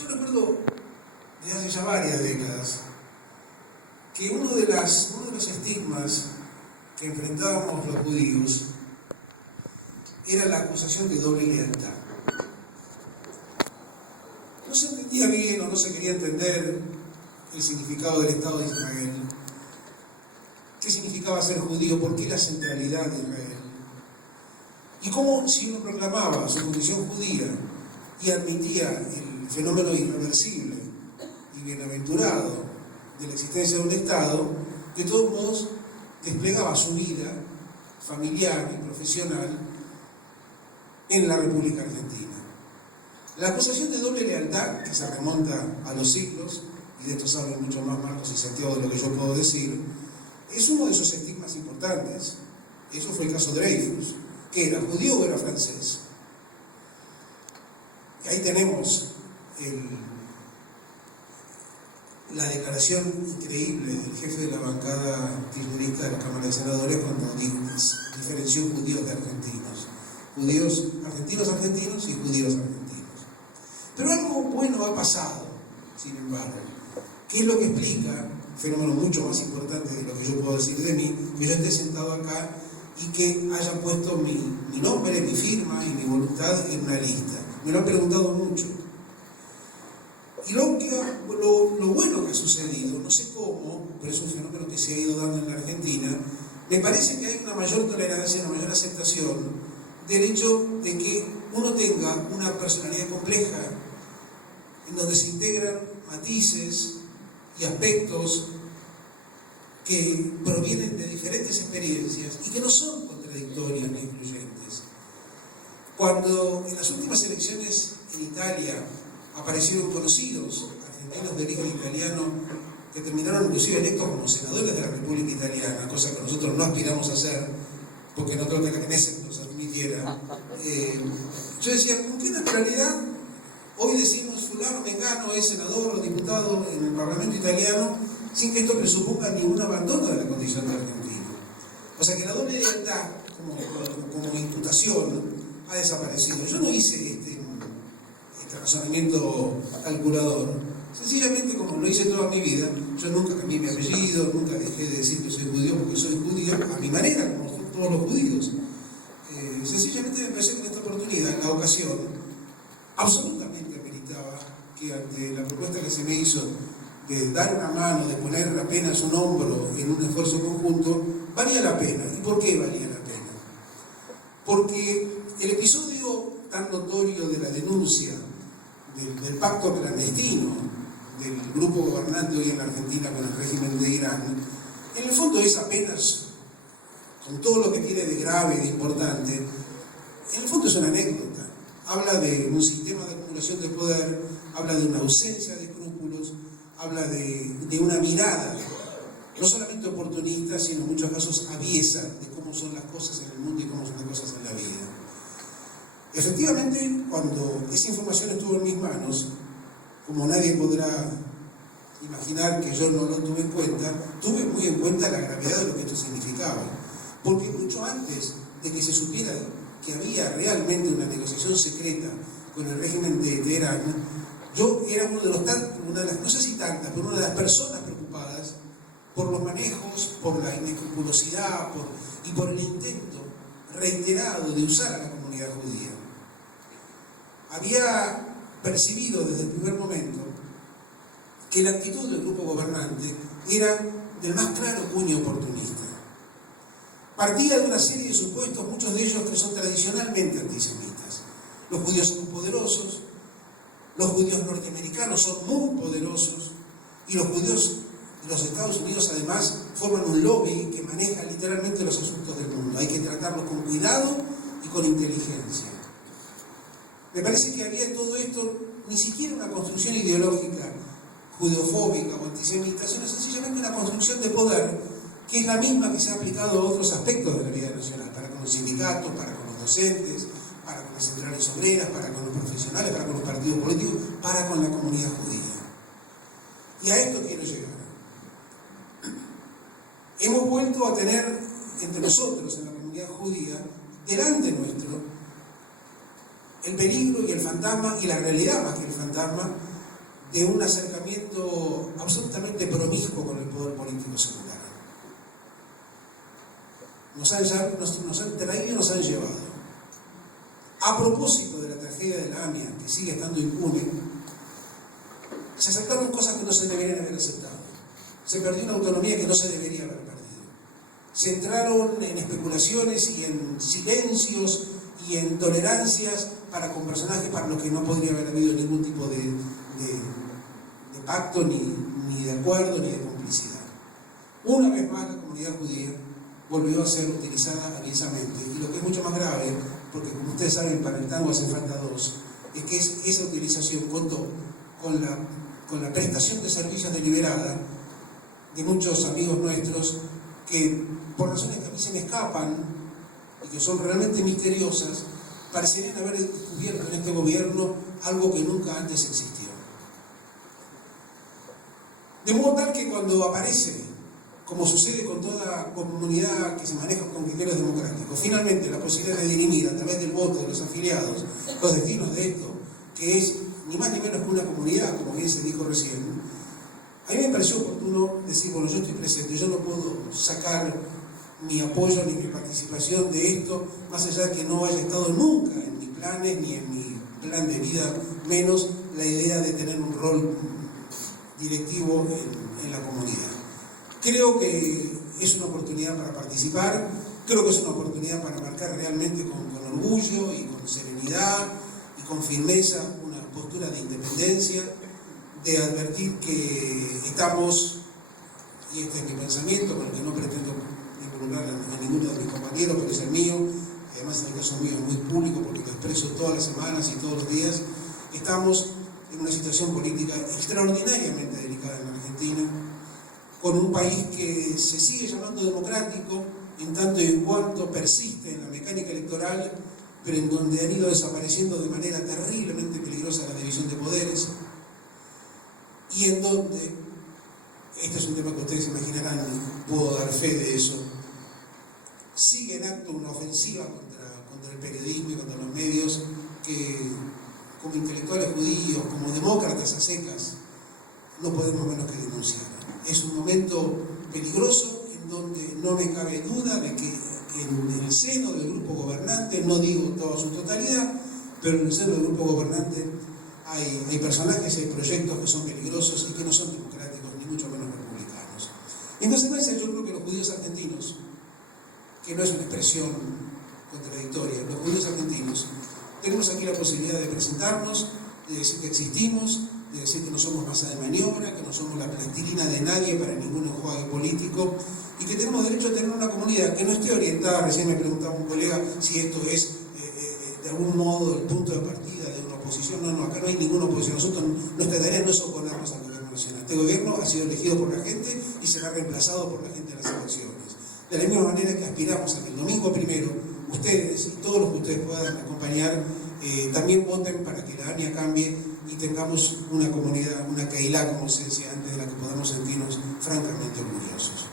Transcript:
Yo recuerdo de hace ya varias décadas que uno de los estigmas que enfrentábamos los judíos era la acusación de doble lealtad. No se entendía bien o no se quería entender el significado del Estado de Israel. ¿Qué significaba ser judío? ¿Por qué la centralidad de Israel? Y cómo, si uno proclamaba su condición judía y admitía el fenómeno irreversible y bienaventurado de la existencia de un Estado, de todos modos desplegaba su vida familiar y profesional en la República Argentina. La acusación de doble lealtad, que se remonta a los siglos, y de esto saben mucho más Marcos y Santiago de lo que yo puedo decir, es uno de esos estigmas importantes. Eso fue el caso de Dreyfus, que era judío o era francés. Y ahí tenemos la declaración increíble del jefe de la bancada kirchnerista de la Cámara de Senadores cuando diferenció judíos de argentinos. Judíos argentinos y judíos argentinos. Pero algo bueno ha pasado, sin embargo, que es lo que explica un fenómeno mucho más importante de lo que yo puedo decir de mí, que yo esté sentado acá y que haya puesto mi nombre, mi firma y mi voluntad en una lista. Me lo han preguntado mucho. Y lo bueno que ha sucedido, no sé cómo, pero es un fenómeno que se ha ido dando en la Argentina, me parece que hay una mayor tolerancia, una mayor aceptación del hecho de que uno tenga una personalidad compleja, en donde se integran matices y aspectos que provienen de diferentes experiencias y que no son contradictorias ni excluyentes. Cuando en las últimas elecciones en Italia aparecieron conocidos argentinos de origen italiano que terminaron inclusive electos como senadores de la República Italiana, cosa que nosotros no aspiramos a hacer, porque no creo que la Knesset nos admitiera. Yo decía, ¿con qué naturalidad hoy decimos fulano mengano es senador o diputado en el Parlamento italiano sin que esto presuponga ningún abandono de la condición de argentino? O sea que la doble lealtad como imputación ha desaparecido. Yo no hice este razonamiento calculador. Sencillamente, como lo hice toda mi vida, yo nunca cambié mi apellido, nunca dejé de decir que soy judío porque soy judío a mi manera, como son todos los judíos. Sencillamente me pareció que en esta oportunidad, la ocasión, absolutamente ameritaba que ante la propuesta que se me hizo de dar una mano, de poner apenas un hombro en un esfuerzo conjunto, valía la pena. ¿Y por qué valía la pena? Porque el episodio tan notorio de la denuncia del pacto clandestino del grupo gobernante hoy en la Argentina con el régimen de Irán, en el fondo es apenas, con todo lo que tiene de grave e de importante, en el fondo es una anécdota. Habla de un sistema de acumulación de poder, habla de una ausencia de escrúpulos, habla de una mirada no solamente oportunista, sino en muchos casos aviesa de cómo son las cosas en el mundo y cómo son las cosas en la vida. Efectivamente, cuando esa información estuvo en mis manos, como nadie podrá imaginar que yo no lo tuve en cuenta, tuve muy en cuenta la gravedad de lo que esto significaba. Porque mucho antes de que se supiera que había realmente una negociación secreta con el régimen de Teherán, yo era una de las, no sé si tantas, pero una de las personas preocupadas por los manejos, por la inescrupulosidad y por el intento reiterado de usar a la comunidad judía. Había percibido desde el primer momento que la actitud del grupo gobernante era del más claro cuño oportunista. Partía de una serie de supuestos, muchos de ellos que son tradicionalmente antisemitas. Los judíos son poderosos, los judíos norteamericanos son muy poderosos y los judíos de los Estados Unidos además forman un lobby que maneja literalmente los asuntos del mundo. Hay que tratarlos con cuidado y con inteligencia. Me parece que había en todo esto ni siquiera una construcción ideológica judeofóbica o antisemita, sino sencillamente una construcción de poder que es la misma que se ha aplicado a otros aspectos de la vida nacional, para con los sindicatos, para con los docentes, para con las centrales obreras, para con los profesionales, para con los partidos políticos, para con la comunidad judía. Y a esto quiero llegar. Hemos vuelto a tener entre nosotros, en la comunidad judía, delante nuestro, el peligro y el fantasma, y la realidad más que el fantasma, de un acercamiento absolutamente promiscuo con el poder político secular. Nos han traído y nos han llevado. A propósito de la tragedia de la AMIA, que sigue estando impune, se aceptaron cosas que no se deberían haber aceptado. Se perdió una autonomía que no se debería haber perdido. Se entraron en especulaciones y en silencios y en tolerancias con personajes para los que no podría haber habido ningún tipo de pacto, ni de acuerdo, ni de complicidad. Una vez más la comunidad judía volvió a ser utilizada aviesamente. Y lo que es mucho más grave, porque como ustedes saben, para el tango hace falta dos, es que esa utilización contó con la prestación de servicios deliberada de muchos amigos nuestros que, por razones que a mí se me escapan y que son realmente misteriosas, parecerían haber descubierto en este gobierno algo que nunca antes existió. De modo tal que cuando aparece, como sucede con toda comunidad que se maneja con criterios democráticos, finalmente la posibilidad de dirimir a través del voto de los afiliados los destinos de esto, que es ni más ni menos que una comunidad, como bien se dijo recién, a mí me pareció oportuno decir, bueno, yo estoy presente, yo no puedo sacar mi apoyo ni mi participación de esto, más allá de que no haya estado nunca en mis planes ni en mi plan de vida, menos la idea de tener un rol directivo en la comunidad. Creo que es una oportunidad para participar, creo que es una oportunidad para marcar realmente con orgullo y con serenidad y con firmeza una postura de independencia, de advertir que estamos, y este es mi pensamiento, con el que no pretendo involucrar a ninguno de mis compañeros, pero es el mío, además en el caso mío es muy público porque lo expreso todas las semanas y todos los días, estamos en una situación política extraordinariamente delicada en Argentina, con un país que se sigue llamando democrático, en tanto y en cuanto persiste en la mecánica electoral, pero en donde han ido desapareciendo de manera terriblemente peligrosa la división de poderes, y en donde, este es un tema que ustedes imaginarán, puedo dar fe de eso, sigue en acto una ofensiva contra el periodismo y contra los medios que, como intelectuales judíos, como demócratas a secas, no podemos menos que denunciar. Es un momento peligroso en donde no me cabe duda de que en el seno del grupo gobernante, no digo toda su totalidad, pero en el seno del grupo gobernante hay personajes, hay proyectos que son peligrosos y que no son democráticos, ni mucho menos republicanos. En consecuencia, yo creo que los judíos argentinos, que no es una expresión contradictoria, los judíos argentinos, tenemos aquí la posibilidad de presentarnos, de decir que existimos, de decir que no somos masa de maniobra, que no somos la plastilina de nadie para ningún enjuague político y que tenemos derecho a tener una comunidad que no esté orientada. Recién me preguntaba un colega si esto es de algún modo el punto de partida de una oposición. No, acá no hay ninguna oposición. Nuestra tarea no es oponernos al gobierno nacional. Este gobierno ha sido elegido por la gente y será reemplazado por la gente en las elecciones. De la misma manera que aspiramos a que el domingo primero ustedes y todos los que ustedes puedan acompañar también voten para que la AMIA cambie y tengamos una comunidad, una Keilah, como se decía antes, de la que podamos sentirnos francamente orgullosos.